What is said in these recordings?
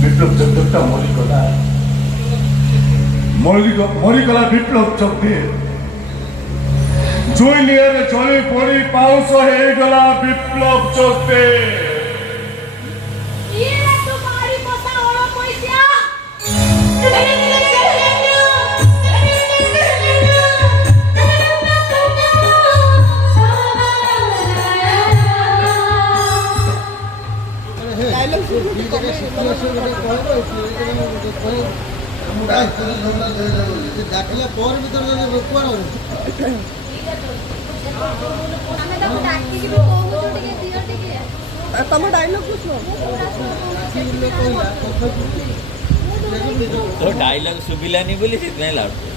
বিপ্লব চক্রটা মরিগলা বিপ্লব চক্রে জুই নিয়ে চলে পড়ি পাউশ হয়ে গলা বিপ্লব চক্রে ডাকিলে পর ভিতরে ତମ ଡାଇଲଗ ତ ଡାଇଲଗ ଶୁଭିଲାନି ବୋଲି ସେଥିପାଇଁ ଲାଉଡ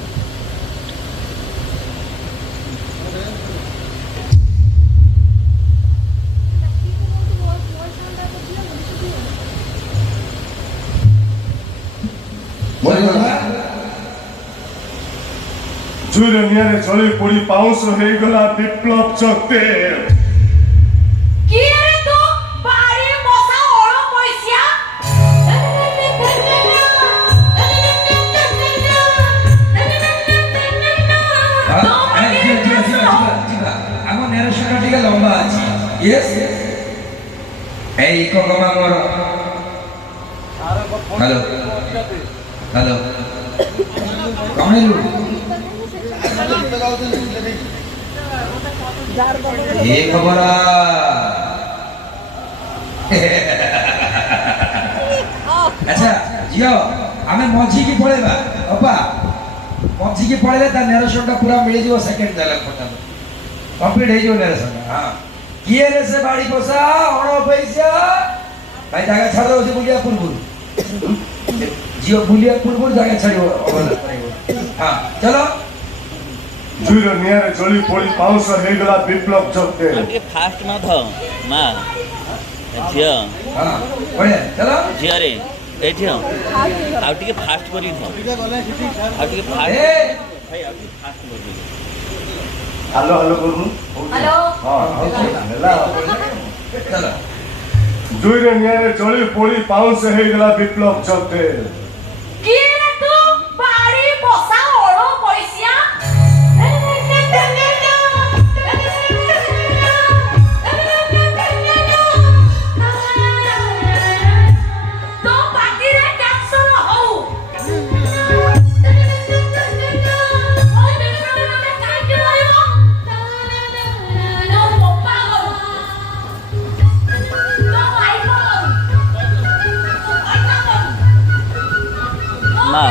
জুইর নিয়ারে চলে পড়ি পাউশ হয়ে গলা বিপ্লব চক্রে লম্বা আছে এই ককমা মোর হ্যালো হ্যালো কমেলু ଏ ଖବର ଆଚ୍ଛା ଝିଅ ଆମେ ମଝିକି ପଳେଇବା ଅପା ମଝିକି ପଳେଇଲେ ତା ନେରେସନଟା ପୁରା ମିଳିଯିବ ସେକେଣ୍ଡ ଡାଇଲଗ ପର୍ଯ୍ୟନ୍ତ କମ୍ପ୍ଲିଟ ହେଇଯିବ ନେରେସନ ହଁ କିଏ ରେ ସେ ବାଡ଼ି ପୋଷା ଅଣ ପଇସା ଭାଇ ଜାଗା ଛାଡ଼ି ଦଉଛି ବୁଲିବା ପୂର୍ବରୁ ଝିଅ ବୁଲିବା ପୂର୍ବରୁ ଜାଗା ଛାଡ଼ିବ ହଁ ଚାଲ জুইর নিয়ারে চলি পড়ি পাউশ হয়ে গলা বিপ্লব চক্রে ଟିକେ ଫାଷ୍ଟ ନ ଥାଅ ମା ଝିଅ ହଁ ବଢ଼ିଆ ଚାଲ ଝିଅରେ ଏଇଠି ଆଉ ଟିକେ ଫାଷ୍ଟ କରି ଥାଅ ଆଉ ଟିକେ ଫାଷ୍ଟ ଭାଇ ଆଉ ଟିକେ ଫାଷ୍ଟ କରି হ্যালো হ্যালো করুন হ্যালো ଚାଲ জুইর নিয়ারে চলি পড়ি পাউশ হয়ে গলা বিপ্লব চক্রে ମା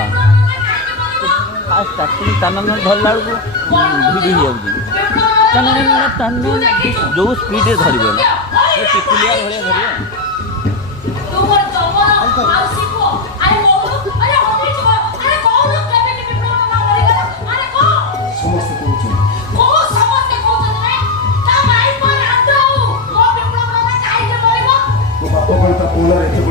ଫାଷ୍ଟ ଷ୍ଟାର୍ଟିଂ ତାନ ଧରିଲା ବେଳକୁ ଭିଡ଼ି ହେଇଯାଉଛି ଯେଉଁ ସ୍ପିଡ଼ରେ ଧରିବ ସେ ଟିକୁଲିଆ ଭଳିଆ ଧରିବ ବାପା ତା ପୁଅର ଏତେ